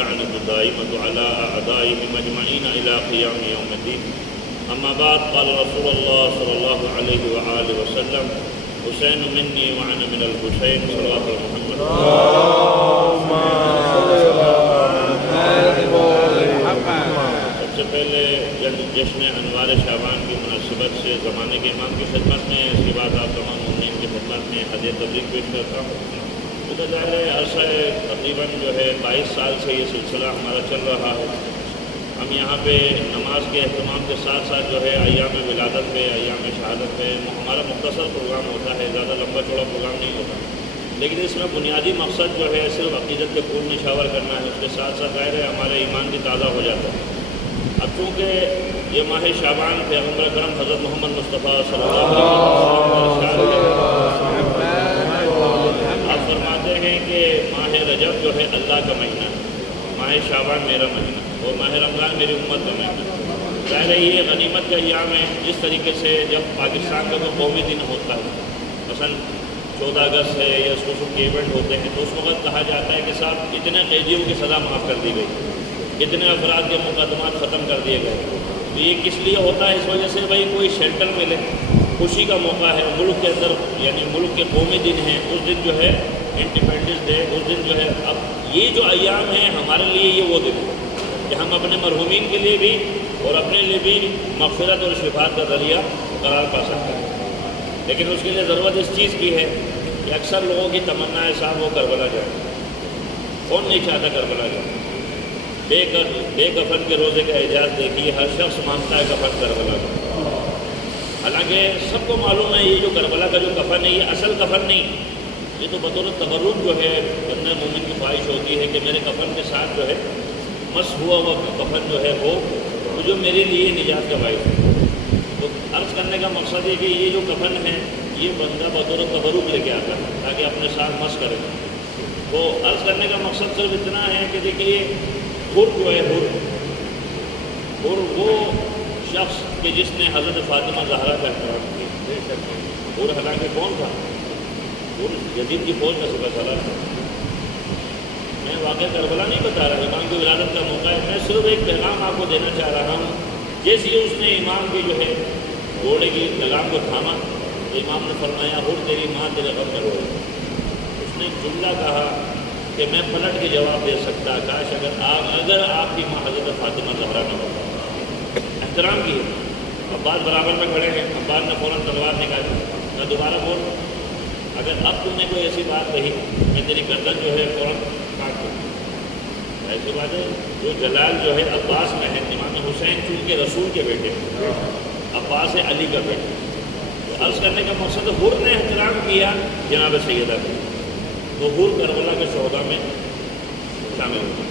واللعنة الدائمة على أعدائهم أجمعين إلى قيام يوم الدين. أما بعد، قال رسول الله صلى الله عليه وآله وسلم: حسین منی وأنا من الحسین صلوات محمد. سب سے پہلے جشن انوار شعبان کی مناسبت سے زمانے کے امام کی خدمت میں، اس کے بعد آپ تمام مومنین کی خدمت میں ہدیہ تبریک پیش کرتا ہوں. تو ظاہر ہے عرصہ تقریباً 22 سال سے یہ سلسلہ ہمارا چل رہا ہے. ہم یہاں پہ نماز کے اہتمام کے ساتھ ساتھ ایام ولادت پہ، ایام شہادت پہ ہمارا مختصر پروگرام ہوتا ہے، زیادہ لمبا چوڑا پروگرام نہیں ہوتا. لیکن اس میں بنیادی مقصد صرف عقیدت کے پھول نشاور کرنا ہے. اس کے ساتھ ساتھ ظاہر ہے ہمارے ایمان بھی تازہ ہو جاتا ہے. اب چونکہ یہ ماہ شعبان پیغمبر کرم حضرت محمد مصطفیٰ صلی اللہ علیہ وسلم آپ فرماتے ہیں کہ ماہ رجب اللہ کا مہینہ، ماہ شعبان میرا مہینہ، اور ماہ رمضان میری امت کا مہینہ. ظاہر ہے یہ غنیمت کا ایام ہے. جس طریقے سے جب پاکستان کا کوئی قومی دن ہوتا ہے، مثلا 14 اگست ہے یا اس قسم کے ایونٹ ہوتے ہیں، تو اس وقت کہا جاتا ہے کہ صاحب اتنے قیدیوں کی سزا معاف کر دی گئی، اتنے افراد کے مقدمات ختم کر دیے گئے. تو یہ کس لیے ہوتا ہے؟ اس وجہ سے بھائی کوئی شیلٹر ملے، خوشی کا موقع ہے ملک کے اندر، یعنی ملک کے قومی دن ہیں. اس دن انڈیپینڈنس ڈے، اس دن اب یہ جو ایام ہیں ہمارے لیے یہ وہ دن ہے کہ ہم اپنے مرحومین کے لیے بھی اور اپنے لیے بھی مغفرت اور شفاعت کا ذریعہ قرار پا سکتے ہیں. لیکن اس کے لیے ضرورت اس چیز کی ہے کہ اکثر لوگوں کی تمنا ہے صاحب وہ کربلا جائے. کون نہیں چاہتا کربلا جائے؟ بے کفن کے روزے کا اعجاز دیکھیے، ہر شخص مانتا ہے کفن کربلا کا. حالانکہ سب کو معلوم ہے یہ جو کربلا کا جو کفن ہے یہ اصل کفن نہیں، یہ تو بطور تبرک بندہ مومن کی خواہش ہوتی ہے کہ میرے کفن کے ساتھ مس ہوا ہوا کفن ہو تو جو میرے لیے نجات کا باعث ہے. تو عرض کرنے کا مقصد ہے کہ یہ جو کفن ہے یہ بندہ بطور تبرک لے کے آتا ہے تاکہ اپنے ساتھ مس کرے. تو عرض کرنے کا مقصد صرف اتنا ہے کہ دیکھیے حر وہ شخص کہ جس نے حضرت فاطمہ زہرا کا احترام کیا. حر حالانکہ کون تھا؟ حر یزید کی فوج کا سربراہ تھا. میں واقعہ کربلا نہیں بتا رہا، امام کی ولادت کا موقع ہے. میں صرف ایک پیغام آپ کو دینا چاہ رہا ہوں. جیسے اس نے امام کے گھوڑے کی لگام کو تھاما تو امام نے فرمایا حر تیری ماں تیرے غم میں رو رہی. اس نے جملہ کہا کہ میں پلٹ کے جواب دے سکتا، کاش اگر آپ کی ماں حضرت فاطمہ زہرا نہ ہوتا. احترام کیے. عباس برابر میں کھڑے ہیں، عباس نے فوراً تلوار نکالی. میں دوبارہ بول، اگر اب تم نے کوئی ایسی بات کہی میں تیری گردن فوراً کاٹ دوں. ایسی بات ہے جو جلال عباس میں ہے. امام حسین چونکہ رسول کے بیٹے، عباس ہے علی کا بیٹا. تو عرض کرنے کا مقصد حر نے احترام کیا جناب سیدہ کا، تو حر کربلا کے شہداء میں شامل ہوا.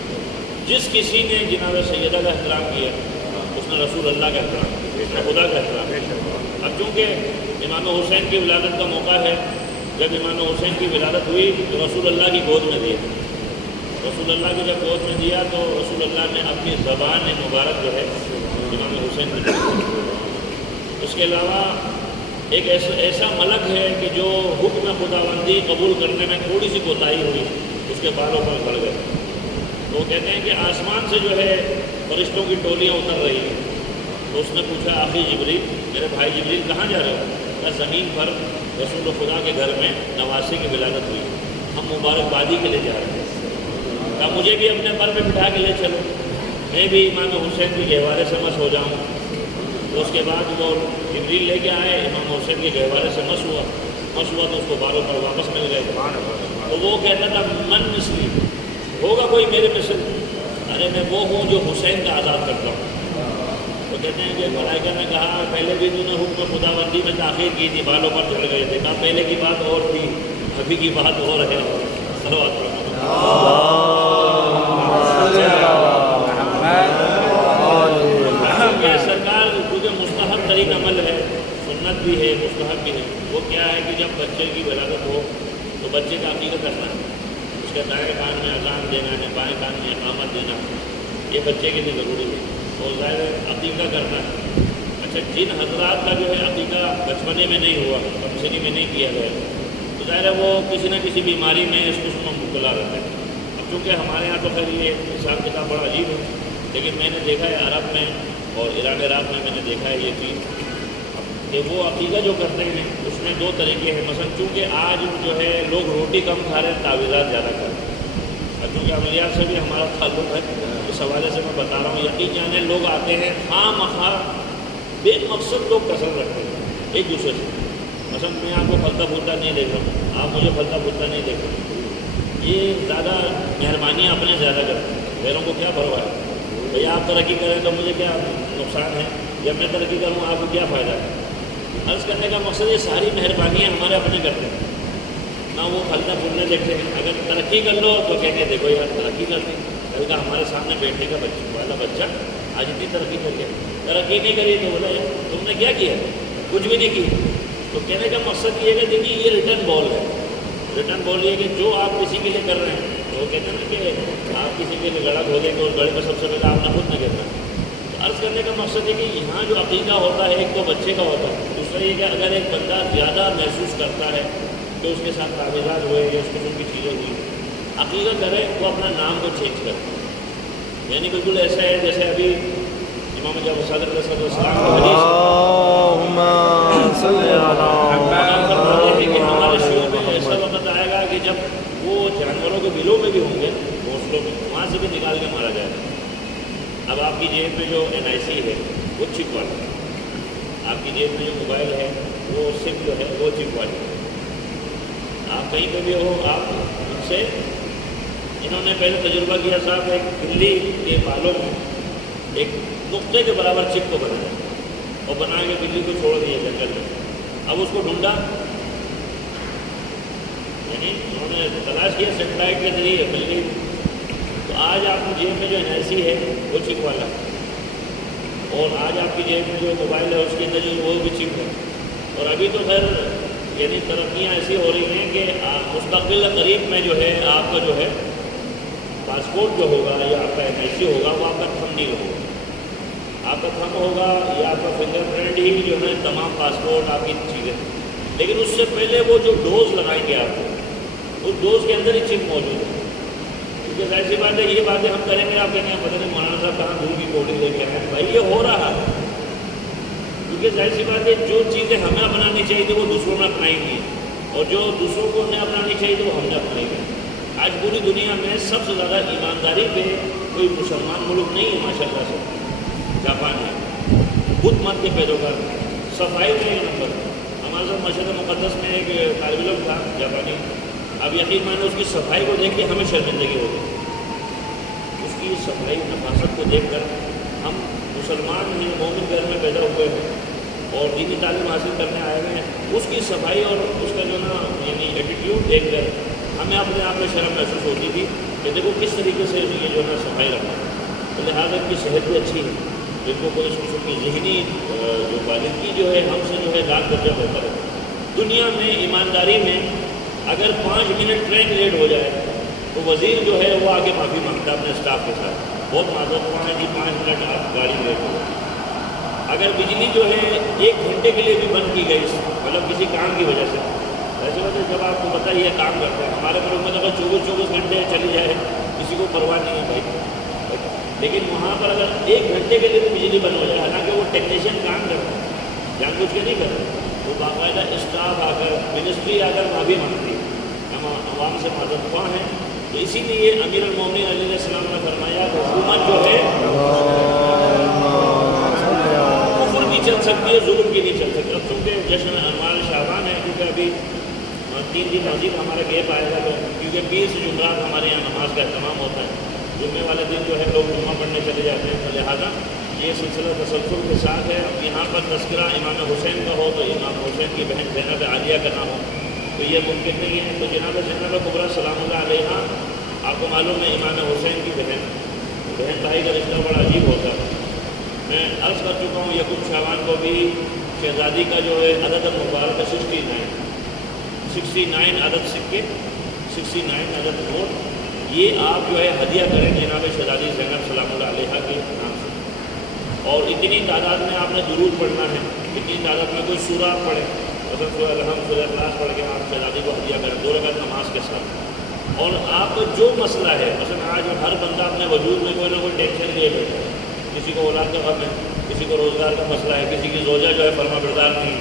جس کسی نے جناب سیدہ کا احترام کیا اس نے رسول اللہ کا احترام کیا، خدا کا احترام کیا. اب چونکہ امام حسین کی ولادت کا موقع ہے، جب امام حسین کی ولادت ہوئی تو رسول اللہ کی گود میں دیا. رسول اللہ کی جب گود میں دیا تو رسول اللہ نے اپنی زبان مبارک امام حسین کو دی. اس کے علاوہ ایک ایسا ملک ہے کہ جو حکم خداوندی قبول کرنے میں تھوڑی سی کوتاہی ہوئی اس کے بالوں پر گھڑ گئے. تو وہ کہتے ہیں کہ آسمان سے فرشتوں کی ٹولیاں اتر رہی ہیں. تو اس نے پوچھا آخی جبریل، میرے بھائی جبریل کہاں جا رہے ہو؟ کہ زمین پر رسول خدا کے گھر میں نواسی کی ولادت ہوئی، ہم مبارکبادی کے لیے جا رہے ہیں. کہا مجھے بھی اپنے پر پہ بٹھا کے لے چلو، میں بھی امام حسین کے گہوارے سے مس ہو جاؤں. تو اس کے بعد وہ جبریل لے کے آئے، امام حسین کے گہوارے سے مس ہوا تو اس کو باروں پر واپس مل گئے. تو وہ کہتا تھا من مثلی، ہوگا کوئی میرے مثل؟ ارے میں وہ ہوں جو حسین کا آزاد کرتا ہوں. تو کہتے ہیں کہ ملائکہ نے کہا پہلے بھی تو نے حکم خداوندی میں تاخیر کی تھی، بالوں پر چڑھ گئے تھے. کہا پہلے کی بات اور تھی، ابھی کی بات اور ہے. صلوات سرکار کیونکہ مستحب ترین عمل ہے، سنت بھی ہے، مستحب بھی ہے. وہ کیا ہے کہ جب بچے کی ولادت ہو تو بچے کا عقیقہ کرنا ہے. اس کے دائیں کان میں اذان دینا ہے، بائیں کان میں اقامت دینا ہے. یہ بچے کے لیے ضروری ہے. اور ظاہر عقیقہ کرنا ہے. اچھا جن حضرات کا عقیقہ بچپنے میں نہیں ہوا، کمسنی میں نہیں کیا گیا، تو ظاہر ہے وہ کسی نہ کسی بیماری میں اس قسم میں مبتلا رہتے ہیں. اب چونکہ ہمارے یہاں تو خیر یہ حساب کتاب بڑا عجیب ہے، لیکن میں نے دیکھا ہے عرب میں اور ایران عراق میں نے دیکھا ہے یہ چیز کہ وہ عقیدہ جو کرتے ہیں اس میں دو طریقے ہیں. مثلا چونکہ آج جو ہے لوگ روٹی کم کھا رہے ہیں، تعویذات زیادہ کر رہے ہیں، اور چونکہ عملیات سے بھی ہمارا تعلق ہے اس حوالے سے میں بتا رہا ہوں. یقین جانے لوگ آتے ہیں خواہ مخواہ بے مقصد لوگ کسر رکھتے ہیں ایک دوسرے سے. مثلا میں آپ کو پھلتا پھولتا نہیں دیکھ رہا ہوں، آپ مجھے پھلتا پھولتا نہیں دیکھ رہے. یہ زیادہ مہربانیاں اپنے زیادہ کرتے ہیں، غیروں کو کیا پرواہ ہے. بھئی آپ ترقی کریں تو مجھے کیا نقصان ہے، جب میں ترقی کروں آپ کو کیا فائدہ ہے. عرض کرنے کا مقصد یہ ساری مہربانیاں ہمارے اپنے کرتے ہیں، نہ وہ پھلتا پھولنے دیکھتے ہیں. اگر ترقی کر لو تو کہیں گے دیکھو یار ترقی کرتے ہیں. کل کا ہمارے سامنے بیٹھنے کا والا بچہ آج اتنی ترقی کر گیا، ترقی نہیں کری تو بولے تم نے کیا کیا، کچھ بھی نہیں کیا. تو کہنے کا مقصد یہ ہے کہ دیکھیے یہ ریٹرن بال ہے. ریٹرن بال یہ کہ جو آپ کسی کے لیے کر رہے ہیں تو وہ کہتے ہیں نا کہ آپ کسی کے لیے گڑا کھولیں گے اور گڑے کو سب سے پہلے آپ نے خود نہ کرنا. تو عرض کرنے کا مقصد ہے کہ یہاں جو عقیدہ ہوتا ہے ایک تو بچے کا ہوتا ہے، دوسرا یہ کہ اگر ایک بندہ زیادہ محسوس کرتا ہے کہ اس کے ساتھ تعویذات ہوئے یا اس قسم کی چیزیں ہوئی، عقیدہ کرے وہ اپنا نام کو چینج کرے. یعنی بالکل ایسا ہے جیسے ابھی امام جعفر صادق علیہ السلام کا حدیث کہ ہمارے شعور میں ایسا وقت آئے گا کہ جب وہ جانوروں کے بلوں میں بھی ہوں گے، گھونسلوں میں، وہاں سے بھی نکال کے مارا جائے گا. اب آپ کی جیب میں جو NIC ہے وہ چپ والا ہے، آپ کی جیب میں جو موبائل ہے وہ سم جو ہے وہ چپ والی ہے. آپ کہیں پہ بھی ہو آپ ان سے، انہوں نے پہلے تجربہ کیا صاحب ایک بلی کے بالوں میں ایک نقطے کے برابر چپ کو بنایا اور بنا کے بلی کو چھوڑ دیا جنگل میں. اب اس کو ڈھونڈا، یعنی انہوں نے تلاش کیا سیٹلائٹ کے ذریعے بلی. تو آج آپ کی جیب میں جو NIC ہے وہ چپ والا ہے، اور آج آپ کی جیب میں جو موبائل ہے اس کے اندر جو وہ بھی چپ ہے. اور ابھی تو خیر یعنی ترقیاں ایسی ہو رہی ہیں کہ مستقبل قریب میں جو ہے آپ کا جو ہے پاسپورٹ جو ہوگا یا آپ کا NIC ہوگا وہ آپ کا تھم نہیں ہوگا، آپ کا تھم ہوگا یا آپ کا فنگر پرنٹ ہی جو ہے تمام پاسپورٹ آپ کی چیزیں. لیکن اس سے پہلے وہ جو ڈوز لگائیں گے آپ کو، اس ڈوز کے اندر ہی چپ موجود ہے. کیونکہ ظاہر سی بات ہے یہ باتیں ہم کریں گے آپ کہیں گے پتہ نہیں مولانا صاحب کہاں دور کی کوڑی لے کے آئے. بھائی یہ ہو رہا ہے، کیونکہ ظاہر سی بات ہے جو چیزیں ہمیں اپنانی چاہیے تھی وہ دوسروں نے اپنائی نہیں، اور جو دوسروں کو ہمیں اپنانی چاہیے تھی وہ ہم نے اپنائی ہے. آج پوری دنیا میں سب سے زیادہ ایمانداری پہ کوئی مسلمان ملک نہیں ہے ماشاء اللہ سے، جاپان ہے. بدھ مت کے پیروکار، صفائی میں ایک نمبر. ہمارے ساتھ مشرق مقدس میں ایک طالب علم تھا جاپانی، اب یقین مانو اس کی صفائی کو دیکھ کے ہمیں شرمندگی ہو گئی. اس کی صفائی نفاست کو دیکھ کر ہم مسلمان ہیں، مومن گھر میں پیدا ہوئے ہیں اور دینی تعلیم حاصل کرنے آئے ہوئے ہیں، اس کی صفائی اور اس کا جو نا یعنی ایٹیٹیوڈ دیکھ کر ہمیں اپنے آپ میں شرم محسوس ہوتی تھی کہ دیکھو کس طریقے سے یہ جو ہے صفائی رکھا. تو لہٰذا ان کی صحت بھی اچھی ہے، جن کو کوئی اس قسم کی ذہنی جو بالغی جو ہے ہم سے جو ہے لاکھ درجہ بہتر ہے. دنیا میں ایمانداری میں اگر 5 منٹ ٹرین لیٹ ہو جائے تو وزیر جو ہے وہ آگے معافی مانگتا ہے اپنے اسٹاف کے ساتھ، بہت معذرت خواہ ہے جی 5 منٹ آپ گاڑی لیٹ ہو. اگر بجلی جو ہے 1 گھنٹے کے لیے بھی بند کی گئی مطلب کسی کام کی وجہ سے، ایسے بات ہے جب آپ کو پتہ یہ کام کرتے ہیں، ہمارے ملک میں تو اگر 24 گھنٹے چلی جائے کسی کو پرواہ نہیں ہے بھائی، لیکن وہاں پر اگر 1 گھنٹے کے لیے بھی بجلی بند ہو جائے، حالانکہ وہ ٹیکنیشین کام کرتا ہے، جان بوجھ کے نہیں کرتا، وہ باقاعدہ اسٹاف آ کر منسٹری آ کر معافی مانگتی ہے. ہم عوام سے معذرت خواہ ہیں. تو اسی لیے امیر المومنین علیہ السلام نے فرمایا کہ حکومت جو ہے کفر کی چل سکتی ہے، ظلم کی نہیں چل سکتی. اب چونکہ جشن انوار شعبان ہے، کیونکہ ابھی 3 دن مزید ہمارا گیپ آئے گا، کیونکہ 20 جمعرات ہمارے یہاں نماز کا اہتمام ہوتا ہے. جمعے والے دن جو ہے لوگ جمعہ پڑھنے چلے جاتے ہیں، تو لہٰذا یہ سلسلہ تسلسل کے ساتھ ہے. اب یہاں پر تذکرہ امام حسین کا ہو تو امام حسین کی بہن زینب عالیہ کا نہ ہو تو یہ ممکن نہیں ہے. تو جناب زینب کبریٰ سلام اللہ علیہا آپ کو معلوم ہے امام حسین کی بہن بھائی کا رشتہ بڑا عجیب ہوتا ہے. میں عرض کر چکا ہوں یکم شعبان کو بھی شہزادی کا جو ہے عدد مبارک 69 عدد سکے، 69 عدد نوٹ، یہ آپ جو ہے ہدیہ کریں جناب شہزادی زینب سلام اللہ علیہا کے نام سے. اور اتنی تعداد میں آپ نے درود پڑھنا ہے، اتنی تعداد میں کوئی سورہ پڑھے، مثلا سورہ الحمد، سورہ اخلاص پڑھ کے آپ شہزادی کو ہدیہ کریں 2 رکعت نماز کے ساتھ. اور آپ کو جو مسئلہ ہے، مثلا آج ہر بندہ اپنے وجود میں کوئی نہ کوئی ٹینشن لیے بیٹھا ہے، کسی کو اولاد کا غم ہے، کسی کو روزگار کا مسئلہ ہے، کسی کی زوجہ جو ہے فرما بردار نہیں،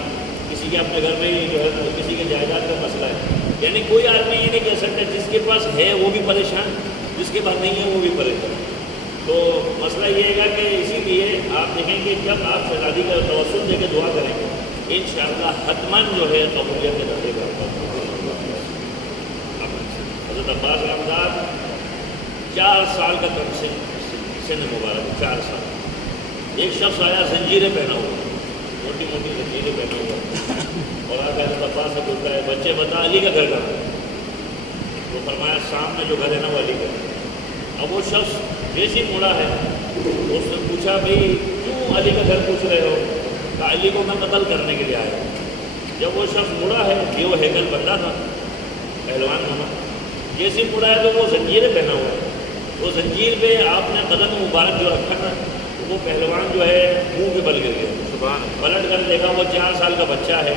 کسی کے اپنے گھر میں ہی جو ہے کسی کے جائیداد کا مسئلہ ہے. یعنی کوئی آدمی یہ نہیں کہہ سکتا جس کے پاس ہے وہ بھی پریشان، جس کے پاس نہیں ہے وہ بھی پریشان. تو مسئلہ یہ ہے کہ اسی لیے آپ دیکھیں کہ جب آپ شہزادی کا توسل دے کے دعا کریں گے انشاءاللہ حتماً جو ہے قبولیت کے درجے کا. حضرت عباس رمضان 4 سال کا کم سن مبارک، 4 سال. ایک شخص آیا زنجیریں پہنا ہوا، موٹی موٹی زنجیریں پہنا ہوا، اور آ کے حضرت عباس سے پوچھتا ہے بچے بتا علی کا گھر کہاں ہے؟ وہ فرمایا سامنے جو گھر ہے نا وہ علی کا. اب وہ شخص جیسے مڑا ہے اس نے پوچھا بھائی کیوں علی کا گھر پوچھ رہے ہو؟ کہا علی کو میں قتل کرنے کے لیے آیا. جب وہ شخص مڑا ہے یہ وہ ہیکل بندہ تھا پہلوان ہونا، جیسے مڑا ہے تو وہ زنجیریں پہنا ہوا ہے. وہ زنجیر پہ آپ نے قدم مبارک جو رکھا نا وہ پہلوان جو ہے منہ کے بل گر گیا. پلٹ کر دیکھا وہ 4 سال کا بچہ ہے.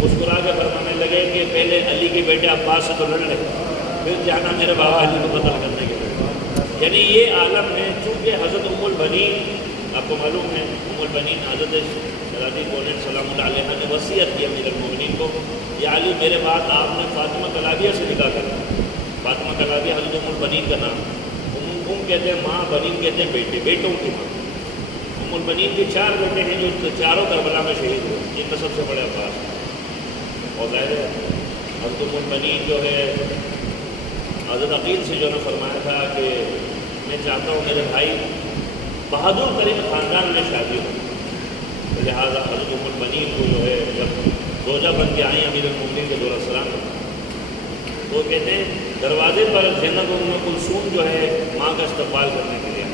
مسکرا کے فرمانے لگے کہ پہلے علی کے بیٹے عباس سے تو لڑ لے، پھر جانا میرے بابا علی کو قتل کرنے کے لیے. یعنی یہ عالم ہے. چونکہ حضرت ام البنین آپ کو معلوم ہے، ام البنین حضرت شہزادی کونین سلام اللہ علیہ نے وصیت کی امیر المومنین کو، یا علی میرے بعد آپ نے فاطمہ کلابیہ سے نکاح کرنا. فاطمہ کلابیہ حضرت ام البنین کا نام. ام کہتے ہیں ماں، بنین کہتے ہیں بیٹے، بیٹوں کی ماں. ام البنین کے 4 بیٹے ہیں جو چاروں کربلا میں شہید ہوئے، جن میں سب سے بڑے عباس. اور ظاہر ہے حضرت ام البنین جو ہے حضرت عقیل سے جو نے فرمایا تھا کہ میں چاہتا ہوں میرے بھائی بہادر ترین خاندان میں شادی ہو. لہٰذا حضرت ام البنین کو جو ہے جب زوجہ بن کے آئیں امیر المومنین کے دور السلام، وہ کہتے ہیں دروازے پر زینب ام کلثوم جو ہے ماں کا استقبال کرنے کے لیے.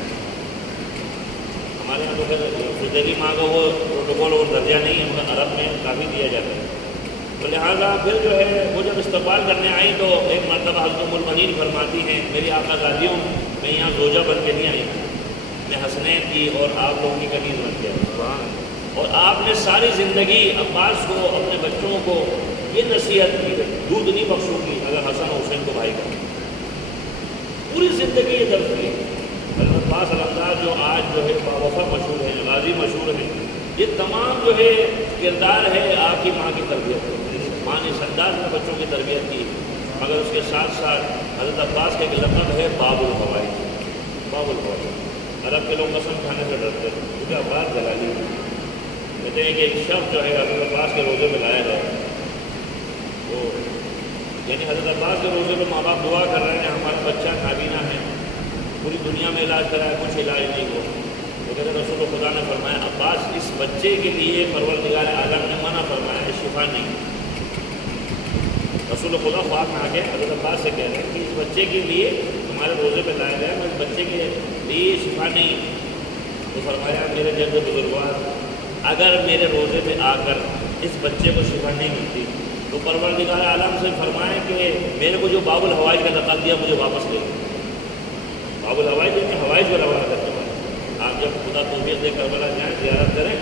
ہمارے یہاں تو پھر فدری ماں کا وہ پروٹوکول اور درجہ نہیں ہے، مگر عرب میں کافی دیا جاتا ہے. تو لہٰذا پھر جو ہے وہ جب استقبال کرنے آئی تو ایک مرتبہ حضرت ام البنین فرماتی ہیں میری آقا زادیوں میں یہاں زوجہ بن کے نہیں آئی، میں حسنین کی اور آپ لوگوں کی کنیز بن کے آئی. اور آپ نے ساری زندگی عباس کو اپنے بچوں کو یہ نصیحت کی دودھ نہیں بخشوں گی اگر حسن حسین کو بھائی کا. پوری زندگی یہ درد کی. حضرت عباس علمدار جو آج جو ہے باوفا مشہور ہیں، غازی مشہور ہیں، یہ تمام جو ہے کردار ہے آپ کی ماں کی تربیت. ماں نے اس انداز میں بچوں کی تربیت کی. مگر اس کے ساتھ ساتھ حضرت عباس کا ایک لقب ہے باب الفوائد. باب الفوائد عرب کے لوگ قسم کھانے سے ڈرتے ہیں کیونکہ عباس جلالی کہتے ہیں کہ ایک شخص جو ہے حضرت عباس کے روزے میں لایا جائے، وہ یعنی حضرت عباس کے روزے میں ماں باپ دعا کر رہے ہیں ہمارا بچہ نابینا ہے، پوری دنیا میں علاج کرایا کچھ علاج نہیں ہو. وہ کہتے ہیں رسول خدا نے فرمایا عباس اس بچے کے لیے پروردگار عالم نے منع فرمایا ہے، شفا نہیں. رسول خدا خواب میں آ کے حضرت عباس سے کہہ رہے ہیں کہ اس بچے کے لیے ہمارے روزے پہ لایا گیا، اس بچے کے لیے شفا نہیں. تو فرمایا میرے جد بزرگوار اگر میرے روزے پہ آ کر اس بچے کو شفا نہیں ملتی تو پروردگار عالم سے فرمائیں کہ میرے کو جو باب الحوائج کا لقب دیا مجھے واپس لے. باب الحوائج جو کہ حوائج کو روانہ کرنے والے. آپ جب خدا توفیق دے کربلا جائیں زیارت کریں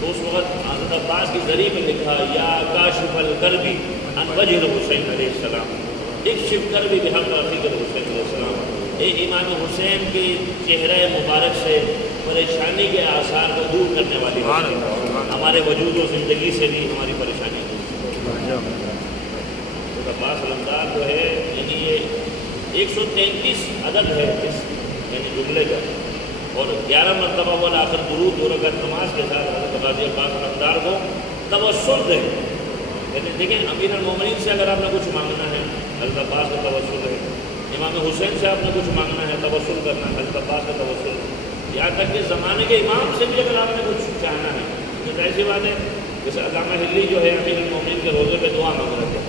تو اس وقت حضرت عباس کی ذریعے میں لکھا یا کاشف الکربی عن وجہ حسین علیہ السلام اکشف کربی بحق رفیق حسین علیہ السلام. اے امام حسین کے چہرہ مبارک سے پریشانی کے آثار کو دور کرنے والی ہمارے وجود و زندگی سے بھی ہماری پریشانی دور. عباس علمدار جو ہے یعنی یہ 133 عدد ہے اس یعنی جملے کا، اور 11 مرتبہ والآخر درود 2 رکعت نماز کے ساتھ حضرت غازی عباس علمدار کو توسل دیں. یعنی دیکھیں امیر المومنین سے اگر آپ نے کچھ مانگنا ہے حضرت عباس کا توسل ہے، امام حسین سے آپ نے کچھ مانگنا ہے توسل کرنا ہے حضرت عباس کا توسل. یہاں تک کہ زمانے کے امام سے بھی اگر آپ نے کچھ چاہنا ہے تو ظاہر سی بات ہے جیسے علامہ ہلی جو ہے امیر المومنین کے روزے پہ دعا مانگ رہے تھے.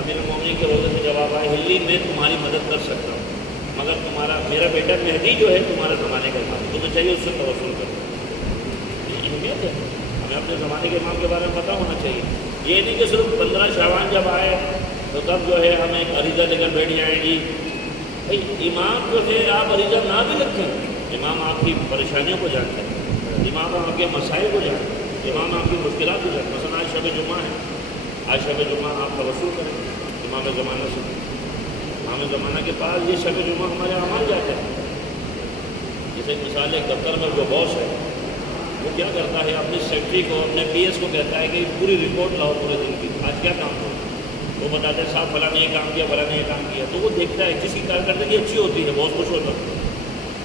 امیر المومنین کے روزے سے جواب آئے ہلی میں تمہاری مدد کر سکتا ہوں مگر تمہارا میرا بیٹا مہدی جو ہے تمہارے زمانے کا امام تمہیں چاہیے اس سے توسل کرو. یہ اہمیت ہے، ہمیں اپنے زمانے کے امام کے بارے میں پتہ ہونا چاہیے. یہ نہیں کہ صرف 15 شعبان جب آئے تو تب جو ہے ہمیں ایک عریضہ لے کر بیٹھ جائیں گی. بھائی امام جو ہے آپ عریضہ نہ بھی رکھیں، امام آپ کی پریشانیوں کو جانتے ہیں، امام آپ کے مسائل کو جانتے ہیں، امام آپ کی مشکلات کو جانتے ہیں. مثلا آج شب جمعہ ہے، آج شب جمعہ آپ توسل کریں امام زمانہ سے. امام زمانہ کے پاس یہ شب جمعہ ہمارے اعمال جاتے ہیں. جیسے مثال ایک دفتر میں جو باس ہے وہ کیا کرتا ہے، اپنے سیکٹری کو، اپنے پی ایس کو کہتا ہے کہ پوری رپورٹ لاؤ پورے دن کی، آج کیا کام ہو. وہ بتاتے ہیں صاحب فلاں نے یہ کام کیا، فلاں نے یہ کام کیا. تو وہ دیکھتا ہے، جس کی کارکردگی اچھی ہوتی ہے بہت خوش ہوتا ہے،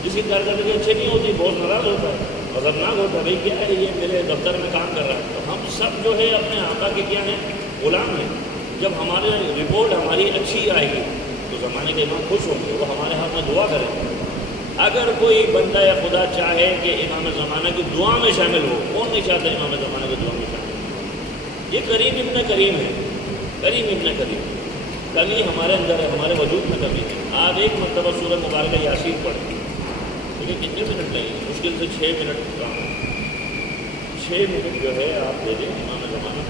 جس کی کارکردگی اچھی نہیں ہوتی بہت ناراض ہوتا ہے، خطرناک ہوتا ہے. بھائی کیا ہے یہ میرے دفتر میں کام کر رہا ہے. تو ہم سب جو ہے اپنے آقا کے کیا ہیں، غلام ہیں. جب ہمارے رپورٹ ہماری اچھی آئے گی تو زمانے کے امام خوش ہوں گے، وہ ہمارے ہاتھ میں دعا کریں گے. اگر کوئی بندہ یا خدا چاہے کہ امام زمانہ کی دعا میں شامل ہو، کون نہیں چاہتا امام زمانہ کی دعا میں شامل ہو؟ یہ کریم ابن کریم ہے، کریم ابن کریم. کمی ہمارے اندر ہے، ہمارے وجود میں کمی ہے. آپ ایک مرتبہ سورہ مبارکہ یاسین پڑھیں، لیکن کتنے منٹ لگیں گے؟ مشکل سے 6 منٹ کا 6 منٹ جو ہے آپ دے دیں امام زمانہ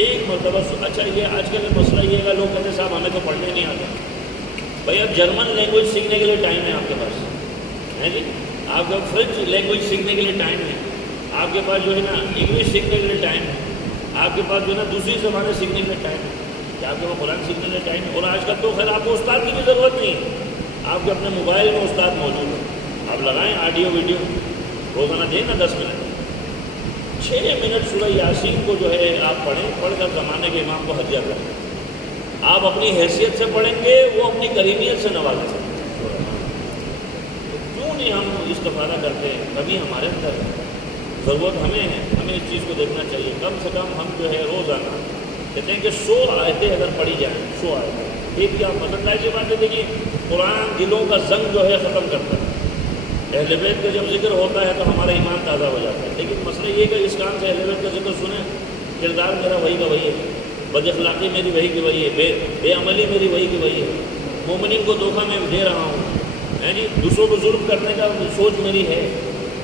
ایک مرتبہ. اچھا یہ آج کل مسئلہ یہ ہے، لوگ کہتے ہیں صاحب ہمیں تو پڑھنے نہیں آتا. بھائی اب جرمن لینگویج سیکھنے کے لیے ٹائم ہے آپ کے پاس ہے جی، آپ کا فرینچ لینگویج سیکھنے کے لیے ٹائم ہے، آپ کے پاس جو ہے نا انگلش سیکھنے کے لیے ٹائم ہے، آپ کے پاس جو ہے نا دوسری زبانیں سیکھنے کے لیے ٹائم ہے، کہ آپ کے پاس قرآن سیکھنے کے لیے ٹائم ہے. اور آج کل تو خیر آپ کو استاد کی بھی ضرورت نہیں ہے، آپ کے اپنے موبائل میں استاد موجود ہے، آپ لگائیں آڈیو ویڈیو، روزانہ دیں نا 10 منٹ 6 منٹ سورہ یاسین کو جو ہے آپ پڑھیں. پڑھ کر زمانے کے امام کو ہدیہ کریں. آپ اپنی حیثیت سے پڑھیں گے، وہ اپنی کریمیت سے نوازیں گے. کیوں نہیں ہم استفادہ کرتے ہیں؟ کبھی ہمارے اندر ضرورت ہمیں ہے، ہمیں اس چیز کو دیکھنا چاہیے. کم سے کم ہم جو ہے روزانہ کہتے ہیں کہ 100 آیتیں اگر پڑھی جائیں، 100 آیتیں، ایک کیا پسند آئی بات ہے. دیکھیے قرآن دلوں کا زنگ جو ہے ختم کرتا ہے. اہل بیت کا جب ذکر ہوتا ہے تو ہمارا ایمان تازہ ہو جاتا ہے. لیکن مسئلہ یہ کہ اس کام سے اہل بیت کا ذکر سنیں، کردار میرا وہی کا وہی ہے، بد اخلاقی میری وہی کی وہی ہے، بے عملی میری وہی کی وہی ہے، مومنین کو دھوکہ میں دے رہا ہوں، ہے جی، دوسروں کو ظلم کرنے کا سوچ میری ہے.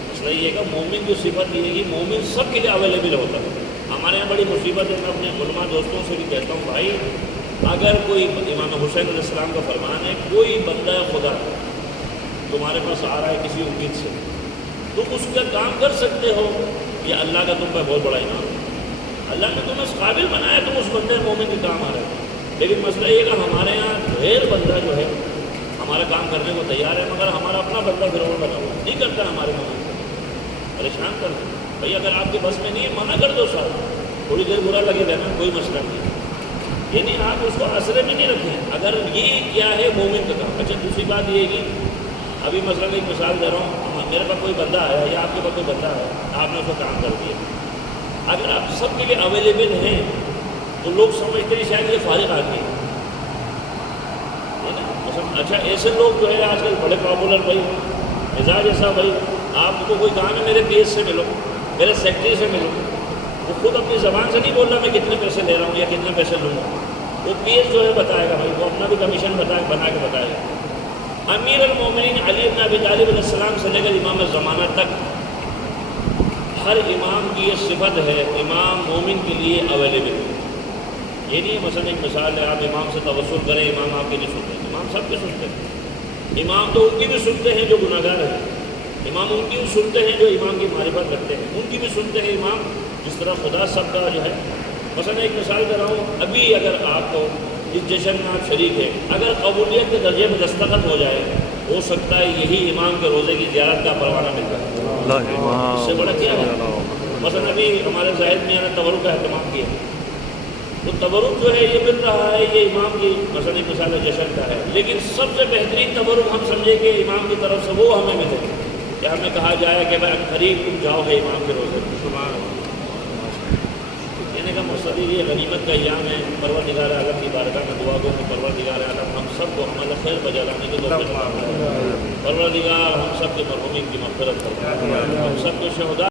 مسئلہ یہ کہ مومن کی صفت یہ ہے کہ مومن سب کے لیے اویلیبل ہوتا ہے. ہمارے یہاں بڑی مصیبت ہے. میں اپنے علماء دوستوں سے بھی کہتا ہوں، بھائی اگر کوئی امام حسین علیہ السلام کا فرمان ہے، کوئی بندہ خدا تمہارے پاس آ رہا ہے کسی امید سے، تم اس کا کام کر سکتے ہو، یہ اللہ کا تم پہ بہت بڑا انعام ہے. اللہ نے تمہیں اس قابل بنایا، تم اس بندے مومن کے کام آ رہے ہو. لیکن مسئلہ یہ کہ ہمارے یہاں غیر بندہ جو ہے ہمارا کام کرنے کو تیار ہے، مگر ہمارا اپنا بندہ فرعون بنا ہوا نہیں کرتا ہے ہمارے مومن کو، پریشان کر دیں. بھائی اگر آپ کے بس میں نہیں ہے منع کر دو صاحب، تھوڑی دیر برا لگے گا نا، کوئی مسئلہ نہیں. یعنی آپ اس کو اثرے میں نہیں رکھیں. اگر یہ کیا ہے مومن کا کام. اچھا دوسری بات یہ ہے کہ ابھی مثلاً ایک مثال دے رہا ہوں، میرے پاس کوئی بندہ آیا یا آپ کے پاس کوئی بندہ ہے، آپ نے اس کو کام کر دیا. اگر آپ سب کے لیے اویلیبل ہیں تو لوگ سمجھتے ہیں شاید یہ فارغ آدمی ہے نا. اچھا ایسے لوگ جو ہے آج کل بڑے پاپولر، بھائی مزاج ایسا، بھائی آپ کو کوئی کام ہے میرے پی ایس سے ملو، میرے سیکٹری سے ملو. وہ خود اپنی زبان سے نہیں بول رہا میں کتنے پیسے لے رہا ہوں یا کتنے پیسے لوں گا، وہ پی ایس جو ہے بتائے گا. بھائی وہ اپنا بھی کمیشن بنا کے بتائے گا. امیر المومنین علی بن ابی طالب علیہ السلام سے لے کر امام زمانہ تک ہر امام کی یہ صفت ہے، امام مومن کے لیے اویلیبل ہے. یہ نہیں مثلا ایک مثال ہے، آپ امام سے توسل کریں، امام آپ کے نہیں سنتے. امام سب کے سنتے ہیں. امام تو ان کی بھی سنتے ہیں جو گناہ گار ہیں، امام ان کی بھی سنتے ہیں جو امام کی معرفت رکھتے ہیں، ان کی بھی سنتے ہیں امام. جس طرح خدا سب کا جو ہے، مثلا ایک مثال کر رہا ہوں، ابھی اگر آپ کو اس جشن میں آپ شریک ہیں، اگر قبولیت کے درجے میں دستخط ہو جائے، ہو سکتا ہے یہی امام کے روزے کی زیارت کا پروانہ مل جائے. اس سے بڑا کیا ہے؟ مثلا ابھی ہمارے زاہد میاں نے تبرک کا اہتمام کیا، تو تبرک جو ہے یہ مل رہا ہے، یہ امام کی مثلا ایک مثال جشن کا ہے. لیکن سب سے بہترین تبرک ہم سمجھے کہ امام کی طرف سے وہ ہمیں ملے کہ ہمیں کہا جائے کہ بھائی قریب تم جاؤ گے امام کے روزے. کہنے کا مقصد یہ غنیمت کا ایام ہے. پروردگار عالم کی بارگاہ میں دعا گو کہ پروردگار عالم ہم سب کو ہمارا خیر بجا لانے کے توفیق عطا فرمائے. پروردگار ہم سب کے مرحومین کی مغفرت فرمائے، ہم سب کو شہداء